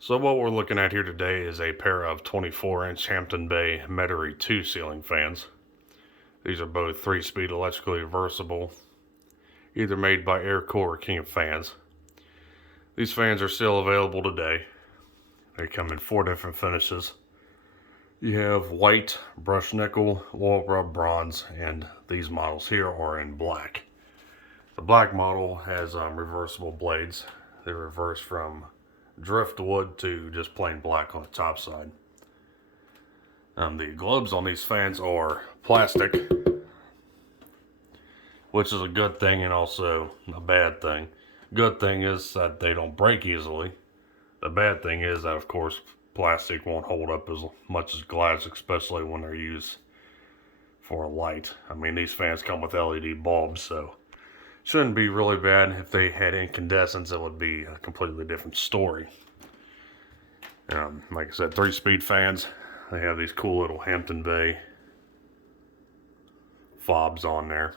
So what we're looking at here today is a pair of 24-inch Hampton Bay Metarie 2 ceiling fans. These are both 3-speed electrically reversible, either made by Airco or King of Fans. These fans are still available today. They come in 4 different finishes. You have white, brushed nickel, oil rub bronze, and these models here are in black. The black model has reversible blades. They reverse from driftwood to just plain black on the top side. The globes on these fans are plastic, which is a good thing and also a bad thing. Good thing is that they don't break easily. The bad thing is that, of course, plastic won't hold up as much as glass, especially when they're used for a light. I mean, these fans come with LED bulbs, so shouldn't be really bad. If they had incandescents, it would be a completely different story. Like I said, 3-speed fans. They have these cool little Hampton Bay fobs on there.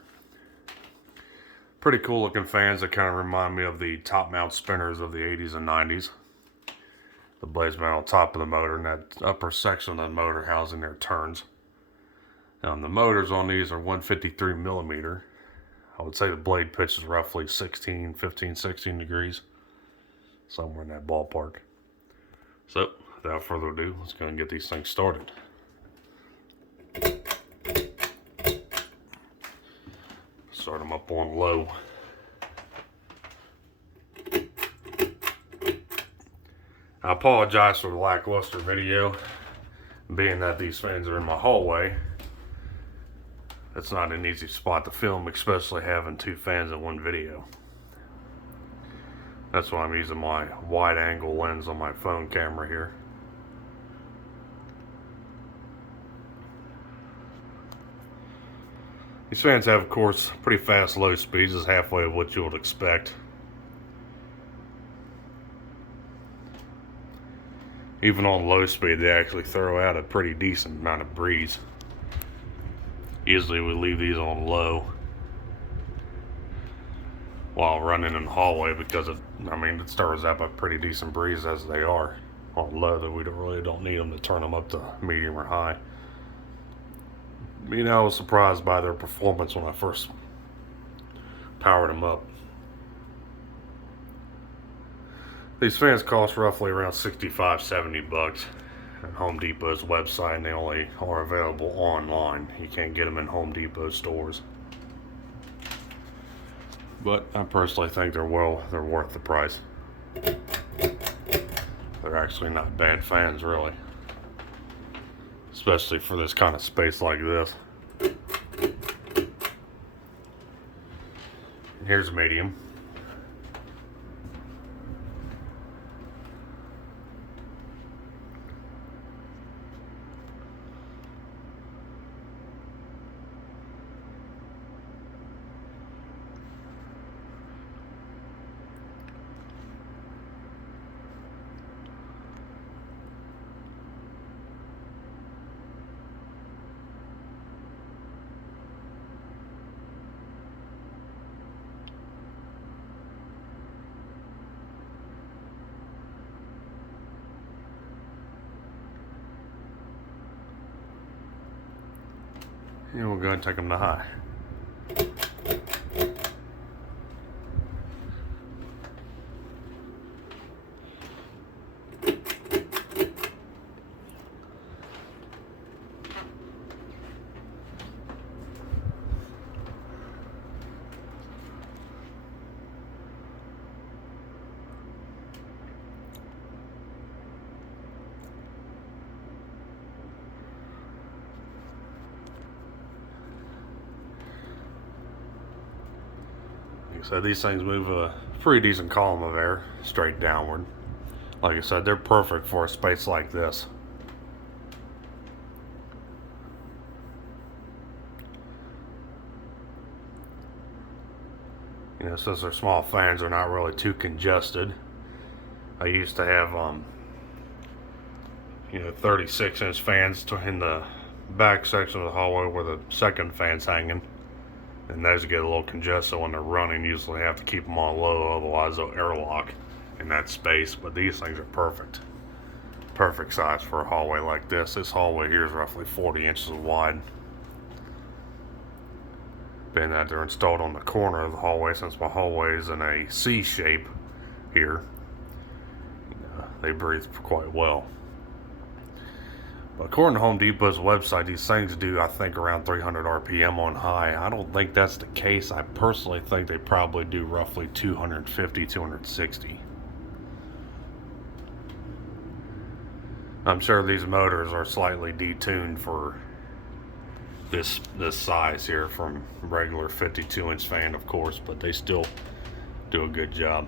Pretty cool looking fans that kind of remind me of the top mount spinners of the 80s and 90s. The blades mount on top of the motor, and that upper section of the motor housing there turns. The motors on these are 153 millimeter. I would say the blade pitch is roughly 15, 16 degrees. Somewhere in that ballpark. So, without further ado, let's go and get these things started. Start them up on low. I apologize for the lackluster video, being that these fans are in my hallway. It's not an easy spot to film, especially having 2 fans in one video. That's why I'm using my wide angle lens on my phone camera here. These fans have, of course, pretty fast low speeds, is halfway of what you would expect. Even on low speed, they actually throw out a pretty decent amount of breeze. Usually we leave these on low while running in the hallway because it throws out a pretty decent breeze as they are. On low, that we really don't need them to turn them up to medium or high. I was surprised by their performance when I first powered them up. These fans cost roughly around $65-70 at Home Depot's website, and they only are available online. You can't get them in Home Depot stores. But I personally think they're worth the price. They're actually not bad fans, really. Especially for this kind of space like this. Here's medium. And we'll go ahead and take them to high. So these things move a pretty decent column of air straight downward. Like I said, they're perfect for a space like this. Since they're small fans, they're not really too congested. I used to have 36-inch fans in the back section of the hallway where the second fan's hanging. And those get a little congested when they're running. Usually have to keep them on low, otherwise they'll airlock in that space. But these things are perfect. perfect size for a hallway like this. This hallway here is roughly 40 inches wide. Being that they're installed on the corner of the hallway, since my hallway is in a C shape here, they breathe quite well. But according to Home Depot's website, these things do, I think, around 300 RPM on high. I don't think that's the case. I personally think they probably do roughly 250, 260. I'm sure these motors are slightly detuned for this size here from regular 52-inch fan, of course, but they still do a good job.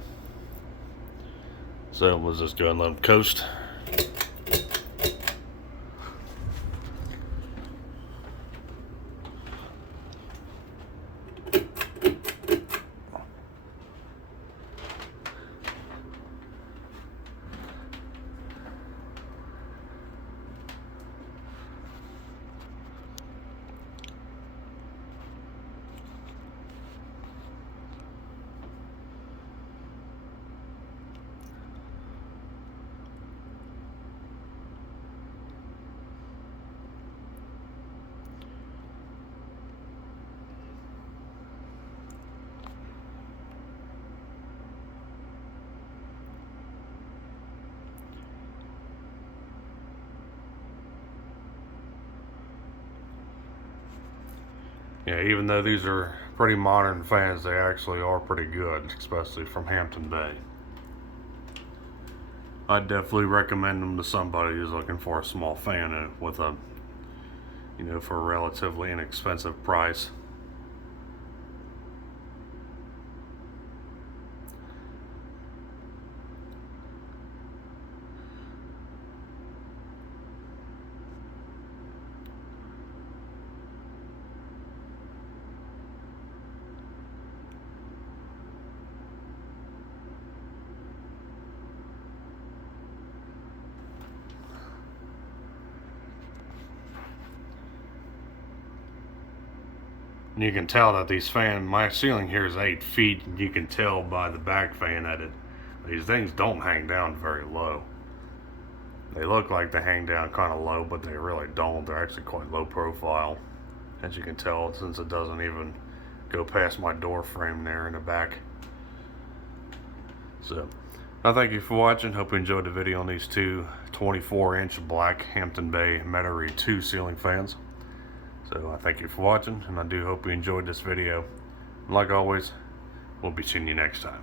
So let's just go and let them coast. Yeah, even though these are pretty modern fans, they actually are pretty good, especially from Hampton Bay. I'd definitely recommend them to somebody who's looking for a small fan with a, for a relatively inexpensive price. And you can tell that these fans, my ceiling here is 8 feet, and you can tell by the back fan that these things don't hang down very low. They look like they hang down kind of low, but they really don't. They're actually quite low profile, as you can tell, since it doesn't even go past my door frame there in the back. So, I thank you for watching. Hope you enjoyed the video on these two 24-inch black Hampton Bay Metarie 2 ceiling fans. So I thank you for watching, and I do hope you enjoyed this video. And like always, we'll be seeing you next time.